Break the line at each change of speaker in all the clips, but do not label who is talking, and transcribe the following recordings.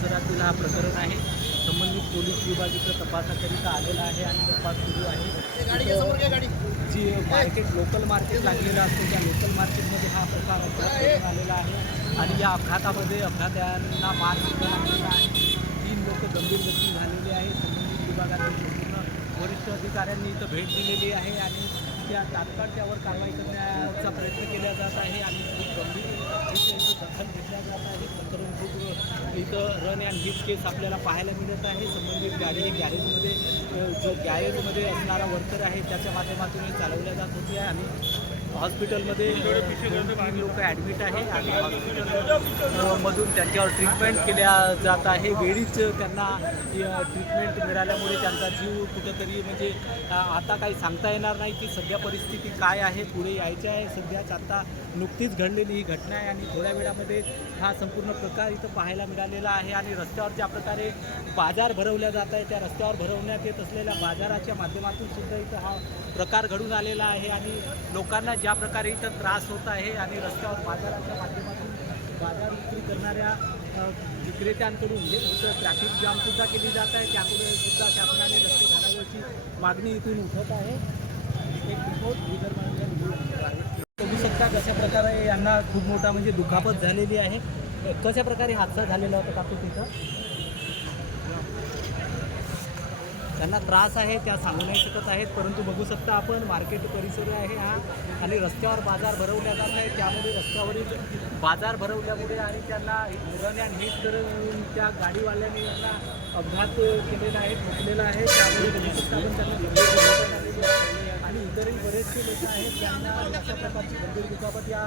झालेला हा प्रकरण आहे. संबंधित पोलीस विभाग इथं तपासाकरिता आलेला आहे आणि तपास सुरू आहे. जी मार्केट लोकल मार्केट लागलेलं असतं त्या लोकल मार्केटमध्ये हा प्रकार अपघात आलेला आहे. आणि या अपघातामध्ये अपघात्यांना मार सुद्धा लागलेला आहे. तीन लोक गंभीर जखमी झालेले आहे संबंधित विभागातील संपूर्ण वरिष्ठ अधिकाऱ्यांनी इथं भेट दिलेली आहे आणि त्या तात्काळ त्यावर कारवाई करण्याचा प्रयत्न केला जात आहे. आणि खूप गंभीर इथे इथं केला जात आहे प्रकरण इथं रन अँड हिट केस आपल्याला पाहायला मिळत आहे. संबंधित गाडी ही गॅरेजमध्ये जो गॅरेजमध्ये असणारा वर्कर आहे त्याच्या माध्यमातून चालवल्या जात होती आणि हॉस्पिटलमध्ये लोक ॲडमिट आहे आणि हॉस्पिटलमधून त्यांच्यावर ट्रीटमेंट केल्या जात आहे. वेळीच त्यांना ट्रीटमेंट मिळाल्यामुळे त्यांचा जीव कुठंतरी म्हणजे आता काही सांगता येणार नाही की सध्या परिस्थिती काय आहे पुढे यायची आहे. सध्याच आता नुकतीच घडलेली ही घटना आहे आणि थोड्या वेळामध्ये हा संपूर्ण प्रकार इथं पाहायला मिळालेला आहे आणि रस्त्यावर ज्या प्रकारे बाजार भरवल्या जात आहे त्या रस्त्यावर भरवण्यात येत असलेल्या बाजाराच्या माध्यमातून सुद्धा इथं हा प्रकार घडून आलेला आहे आणि लोकांना ज्या प्रकारे इथं त्रास होत आहे आणि रस्त्यावर बाजाराच्या माध्यमातून बाजार विक्री करणाऱ्या विक्रेत्यांकडून हे इथं ट्रॅफिक जामसुद्धा केली जात आहे त्याकडे सुद्धा शासनाने रस्ते घालाव्याची मागणी इथून उठत आहे. एक रिपोर्ट विदर्भ बघू शकता कशा प्रकारे यांना खूप मोठा म्हणजे दुखापत झालेली आहे. कशा प्रकारे हादसा झालेला होता काकू तिथं त्यांना त्रास आहे त्या सांगू नाही शकत आहेत परंतु बघू शकता आपण मार्केट परिसर आहे हा आणि रस्त्यावर बाजार भरवल्या जात आहे त्यामध्ये रस्त्यावरील बाजार भरवल्यामुळे आणि त्यांना रन नीट करून त्या गाडीवाल्याने यांना अपघात केलेला आहे ठोकलेला आहे. त्यामुळे बघू शकता आपण त्यांना आणि इतरही बरेचसे लोक आहेत ज्यांना अशा प्रकारची गंभीर दुखापत या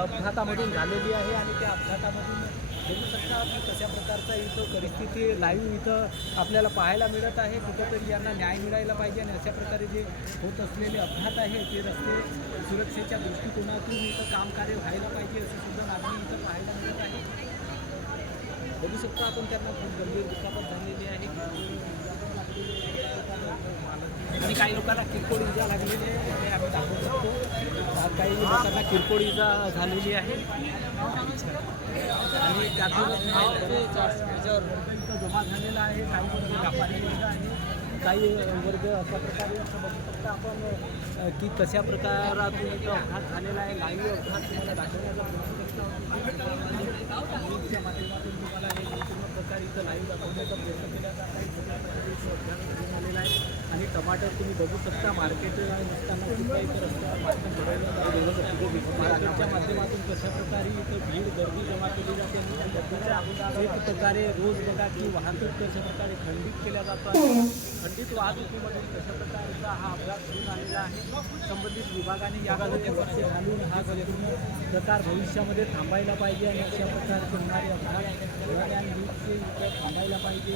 अपघातामधून झालेली आहे आणि त्या अपघातामधून बघू शकता की कशा प्रकारचा इथं परिस्थिती लाईव्ह इथं आपल्याला पाहायला मिळत आहे कुठंतरी यांना न्याय मिळायला पाहिजे आणि अशा प्रकारे जे होत असलेले अपघात आहे ते रस्ते सुरक्षेच्या दृष्टिकोनातून इथं काम कार्य व्हायला पाहिजे अशी सुद्धा मागणी इथं पाहायला मिळत आहे बघू शकता आपण त्यांना खूप गंभीर दुखापत झालेली आहे आणि काही लोकांना किरकोळ इजा लागलेली आहे ते आम्ही दाखवू शकतो काही लोकांना किरकोळ इजा झालेली आहे. आणि त्यातून इथं जमा झालेला आहे. काही आहे. काही वर्ग अशा प्रकारे असं बघू शकता. आपण की कशा प्रकारातून इथं अपघात झालेला आहे. लाईव्ह अपघात तुम्हाला दाखवण्याचा प्रयत्न माध्यमातून तुम्हाला हे पूर्ण प्रकार इथं लाईव्ह दाखवण्याचा प्रयत्न केला जात आहे. अपघात घडून आहे आणि टमाटर तुम्ही बघू शकता. मार्केट नसताना सुद्धा इथं रस्त्यावर मार्केट भरवलं जातं माध्यमातून कशा प्रकारे इथं भीड गर्दी जमा केली जाते गर्दीच्या एक प्रकारे रोज बघा की वाहतूक कशा प्रकारे खंडित केल्या जातात. खंडित वाहतुकीमधून म्हणजे कशा प्रकारचा हा अपघात घडून आलेला आहे. संबंधित विभागाने यामध्ये लक्ष घालून हा संपूर्ण प्रकार भविष्यामध्ये थांबायला पाहिजे आणि अशा प्रकारचे होणारे अपघात थांबायला पाहिजे.